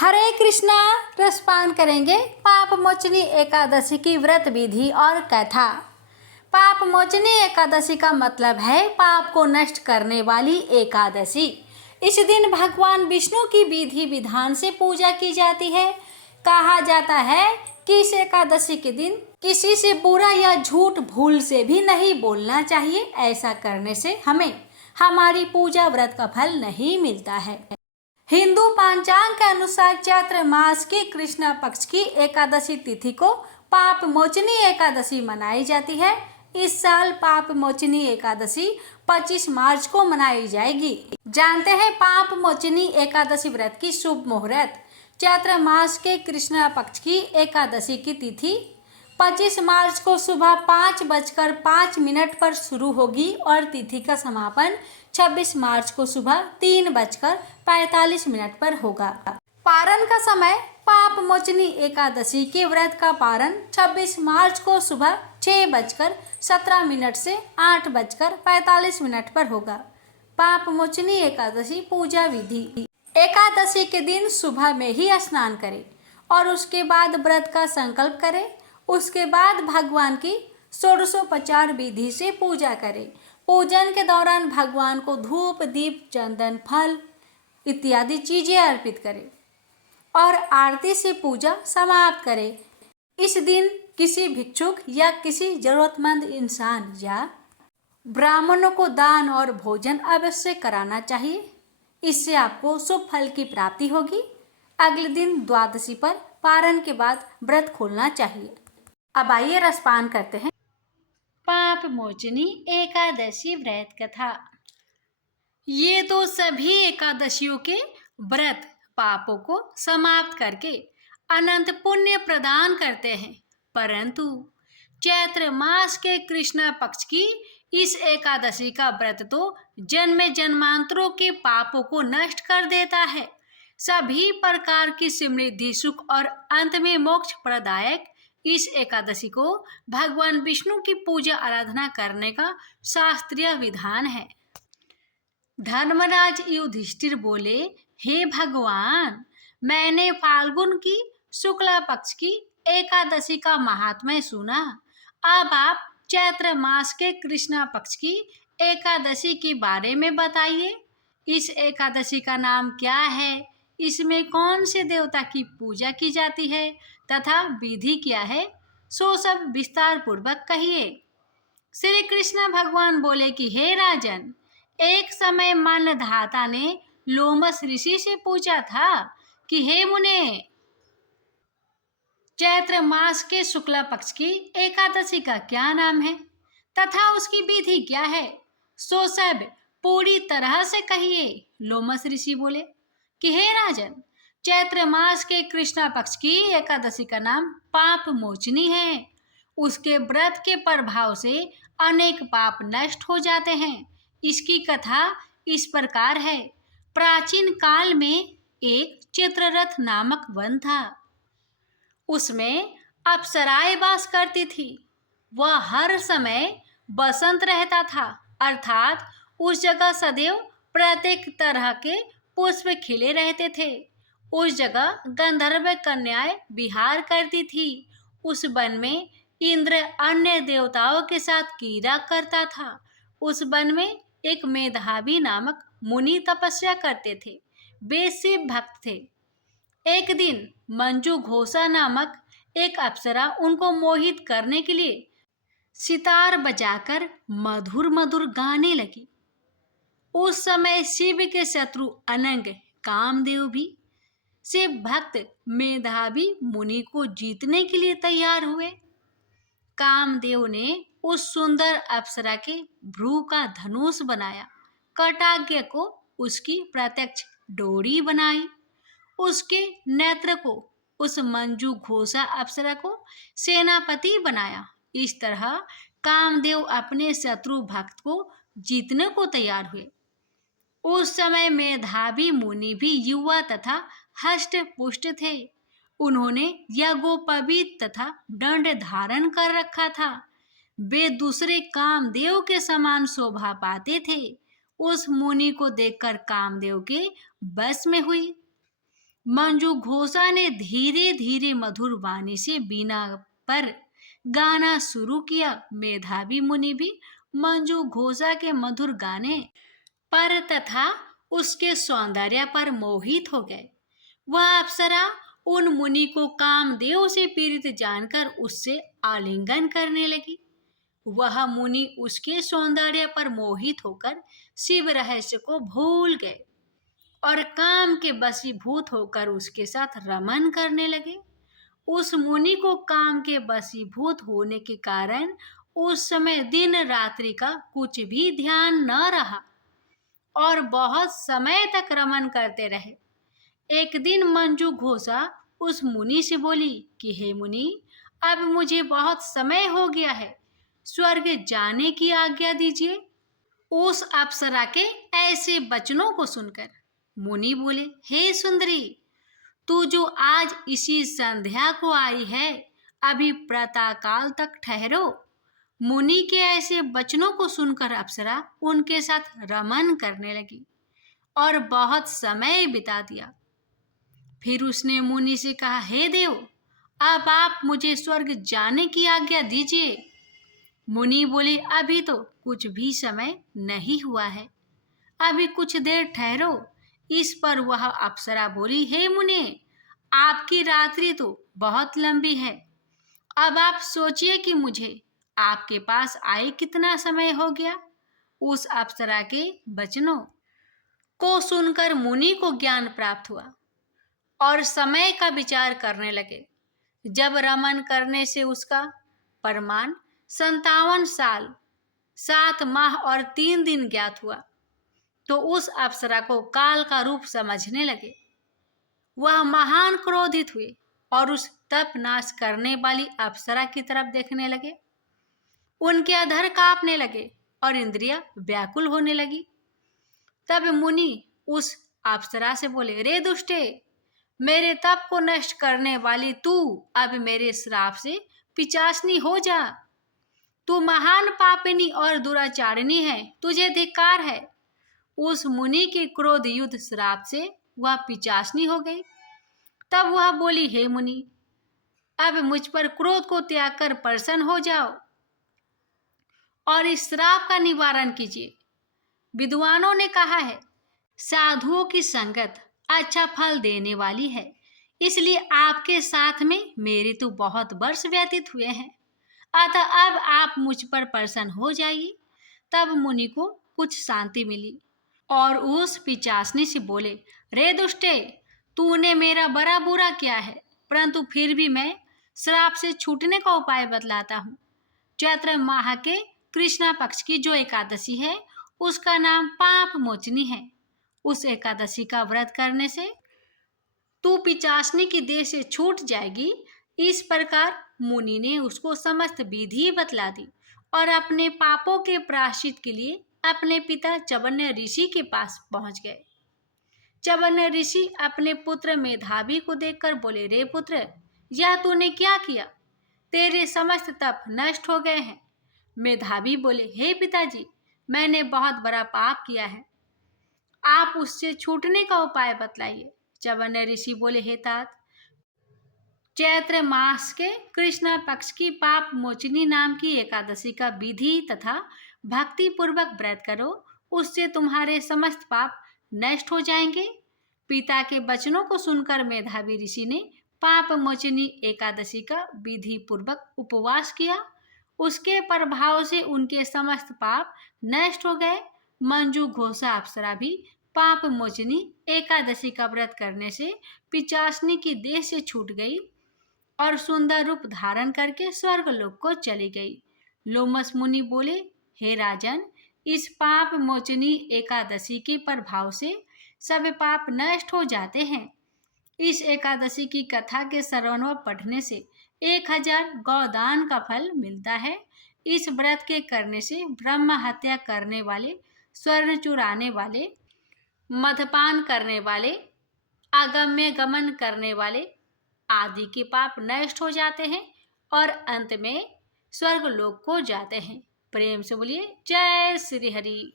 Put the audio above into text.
हरे कृष्णा। रसपान करेंगे पाप मोचनी एकादशी की व्रत विधि और कथा। पाप मोचनी एकादशी का मतलब है पाप को नष्ट करने वाली एकादशी। इस दिन भगवान विष्णु की विधि विधान से पूजा की जाती है। कहा जाता है कि इस एकादशी के दिन किसी से बुरा या झूठ भूल से भी नहीं बोलना चाहिए। ऐसा करने से हमें हमारी पूजा व्रत का फल नहीं मिलता है। हिंदू पंचांग के अनुसार चैत्र मास की कृष्ण पक्ष की एकादशी तिथि को पाप मोचनी एकादशी मनाई जाती है। इस साल पाप मोचनी एकादशी 25 मार्च को मनाई जाएगी। जानते हैं पाप मोचनी एकादशी व्रत की शुभ मुहूर्त। चैत्र मास के कृष्ण पक्ष की एकादशी की तिथि 25 मार्च को सुबह 5:05 पर शुरू होगी और तिथि का समापन 26 मार्च को सुबह 3:45 पर होगा। पारण का समय पाप मोचनी एकादशी के व्रत का पारण 26 मार्च को सुबह 6:17 से 8:45 पर होगा। पाप मोचनी एकादशी पूजा विधि। एकादशी के दिन सुबह में ही स्नान करें और उसके बाद व्रत का संकल्प करें। उसके बाद भगवान की षोडशोपचार विधि से पूजा करें। पूजन के दौरान भगवान को धूप दीप चंदन फल इत्यादि चीजें अर्पित करें और आरती से पूजा समाप्त करें। इस दिन किसी भिक्षुक या किसी जरूरतमंद इंसान या ब्राह्मणों को दान और भोजन अवश्य कराना चाहिए। इससे आपको शुभ फल की प्राप्ति होगी। अगले दिन द्वादशी पर पारण के बाद व्रत खोलना चाहिए। अब आइए रसपान करते हैं पाप मोचनी एकादशी व्रत कथा। ये तो सभी एकादशियों के व्रत पापों को समाप्त करके अनंत पुण्य प्रदान करते हैं, परंतु चैत्र मास के कृष्ण पक्ष की इस एकादशी का व्रत तो जन्म जन्मांतरों के पापों को नष्ट कर देता है। सभी प्रकार की समृद्धि सुख और अंत में मोक्ष प्रदायक इस एकादशी को भगवान विष्णु की पूजा आराधना करने का शास्त्रीय विधान है। धर्मराज युधिष्ठिर बोले, हे भगवान, मैंने फाल्गुन की शुक्ला पक्ष की एकादशी का महात्म्य सुना। अब आप चैत्र मास के कृष्ण पक्ष की एकादशी के बारे में बताइए। इस एकादशी का नाम क्या है? इसमें कौन से देवता की पूजा की जाती है तथा विधि क्या है? सो सब विस्तार पूर्वक कहिए। श्री कृष्ण भगवान बोले कि हे राजन, एक समय मनधाता ने लोमस ऋषि से पूछा था कि हे मुने, चैत्र मास के शुक्ला पक्ष की एकादशी का क्या नाम है तथा उसकी विधि क्या है? सो सब पूरी तरह से कहिए। लोमस ऋषि बोले कि हे राजन, चैत्र मास के कृष्ण पक्ष की एकादशी का नाम पाप मोचनी है। उसके व्रत के प्रभाव से अनेक पाप नष्ट हो जाते हैं। इसकी कथा इस प्रकार है। प्राचीन काल में एक चित्ररथ नामक वन था। उसमें अप्सराएं वास करती थी। वह हर समय बसंत रहता था, अर्थात उस जगह सदैव प्रत्येक तरह के पुष्प खिले रहते थे। उस जगह गंधर्व कन्याएं विहार करती थी। उस वन में इंद्र अन्य देवताओं के साथ क्रीड़ा करता था। उस वन में एक मेधावी नामक मुनि तपस्या करते थे। वे शिव भक्त थे। एक दिन मंजू घोषा नामक एक अप्सरा उनको मोहित करने के लिए सितार बजाकर मधुर मधुर गाने लगी। उस समय शिव के शत्रु अनंग कामदेव भी शिव भक्त मेधावी मुनि को जीतने के लिए तैयार हुए। कामदेव ने उस सुंदर अप्सरा के भ्रू का धनुष बनाया, कटाज्ञ को उसकी प्रत्यक्ष डोरी बनाई, उसके नेत्र को उस मंजू घोषा अप्सरा को सेनापति बनाया। इस तरह कामदेव अपने शत्रु भक्त को जीतने को तैयार हुए। उस समय मेधावी मुनि भी युवा तथा हष्ट पुष्ट थे। उन्होंने यज्ञोपवीत तथा दंड धारण कर रखा था। वे दूसरे कामदेव के समान शोभा पाते थे। उस मुनि को देखकर कामदेव के बस में हुई। मंजू घोषा ने धीरे धीरे मधुर वाणी से बीना पर गाना शुरू किया। मेधावी मुनि भी मंजू घोषा के मधुर गाने पर तथा उसके सौंदर्य पर मोहित हो गए। वह अप्सरा उन मुनि को कामदेव से पीड़ित जानकर उससे आलिंगन करने लगी। वह मुनि उसके सौंदर्य पर मोहित होकर शिव रहस्य को भूल गए और काम के वशीभूत होकर उसके साथ रमन करने लगे। उस मुनि को काम के वशीभूत होने के कारण उस समय दिन रात्रि का कुछ भी ध्यान न रहा और बहुत समय तक रमन करते रहे। एक दिन मंजू घोषा उस मुनि से बोली कि हे मुनि, अब मुझे बहुत समय हो गया है, स्वर्ग जाने की आज्ञा दीजिए। उस अप्सरा के ऐसे वचनों को सुनकर मुनि बोले, हे सुंदरी, तू जो आज इसी संध्या को आई है, अभी प्रातःकाल तक ठहरो। मुनि के ऐसे वचनों को सुनकर अप्सरा उनके साथ रमन करने लगी और बहुत समय बिता दिया। फिर उसने मुनि से कहा, हे देव, अब आप मुझे स्वर्ग जाने की आज्ञा दीजिए। मुनि बोले, अभी तो कुछ भी समय नहीं हुआ है, अभी कुछ देर ठहरो। इस पर वह अप्सरा बोली, हे मुनि, आपकी रात्रि तो बहुत लंबी है, अब आप सोचिए कि मुझे आपके पास आए कितना समय हो गया। उस अप्सरा के वचनों को सुनकर मुनि को ज्ञान प्राप्त हुआ और समय का विचार करने लगे। जब रमन करने से उसका प्रमाण 57 साल 7 माह और 3 दिन ज्ञात हुआ, तो उस अप्सरा को काल का रूप समझने लगे। वह महान क्रोधित हुए और उस तप नाश करने वाली अप्सरा की तरफ देखने लगे। उनके अधर कांपने लगे और इंद्रियां व्याकुल होने लगी। तब मुनि उस अप्सरा से बोले, रे दुष्टे, मेरे तप को नष्ट करने वाली तू अब मेरे श्राप से पिचासनी हो जा। तू महान पापिनी और दुराचारिणी है, तुझे धिक्कार है। उस मुनि के क्रोध युद्ध श्राप से वह पिचासनी हो गई। तब वह बोली, हे मुनि, अब मुझ पर क्रोध को त्याग कर प्रसन्न हो जाओ और इस श्राप का निवारण कीजिए। विद्वानों ने कहा है, साधुओं की संगत अच्छा फल देने वाली है, इसलिए आपके साथ में मेरे तो बहुत वर्ष व्यतीत हुए हैं, अतः अब आप मुझ पर प्रसन्न हो जाइए। तब मुनि को कुछ शांति मिली और उस पिचासनी से बोले, रे दुष्टे, तूने मेरा बड़ा बुरा किया है, परंतु फिर भी मैं श्राप से छूटने का उपाय बतलाता हूँ। चैत्र माह के कृष्णा पक्ष की जो एकादशी है, उसका नाम पाप मोचनी है। उस एकादशी का व्रत करने से तू पिचासनी की देह से छूट जाएगी। इस प्रकार मुनि ने उसको समस्त विधि बतला दी और अपने पापों के प्रायश्चित के लिए अपने पिता चवन्य ऋषि के पास पहुंच गए। चवन्य ऋषि अपने पुत्र मेधावी को देखकर बोले, रे पुत्र, यह तूने क्या किया? तेरे समस्त तप नष्ट हो गए हैं। मेधावी बोले, हे पिताजी, मैंने बहुत बड़ा पाप किया है, आप उससे छूटने का उपाय बतलाइए। चवन्य ऋषि बोले, हे तात, चैत्र मास के कृष्ण पक्ष की पाप मोचनी नाम की एकादशी का विधि तथा भक्ति पूर्वक व्रत करो, उससे तुम्हारे समस्त पाप नष्ट हो जाएंगे। पिता के वचनों को सुनकर मेधावी ऋषि ने पाप मोचनी एकादशी का विधि पूर्वक उपवास किया। उसके प्रभाव से उनके समस्त पाप नष्ट हो गए। मंजू घोषा अप्सरा भी पाप मोचनी एकादशी का व्रत करने से पिचासनी की देह से छूट गई और सुंदर रूप धारण करके स्वर्गलोक को चली गई। लोमस मुनि बोले, हे राजन, इस पाप मोचनी एकादशी के प्रभाव से सब पाप नष्ट हो जाते हैं। इस एकादशी की कथा के श्रवण व पढ़ने से 1000 गौदान का फल मिलता है। इस व्रत के करने से ब्रह्म हत्या करने वाले, स्वर्ण चुराने वाले, मदपान करने वाले, अगम्य गमन करने वाले आदि के पाप नष्ट हो जाते हैं और अंत में स्वर्गलोक को जाते हैं। प्रेम से बोलिए, जय श्री हरि।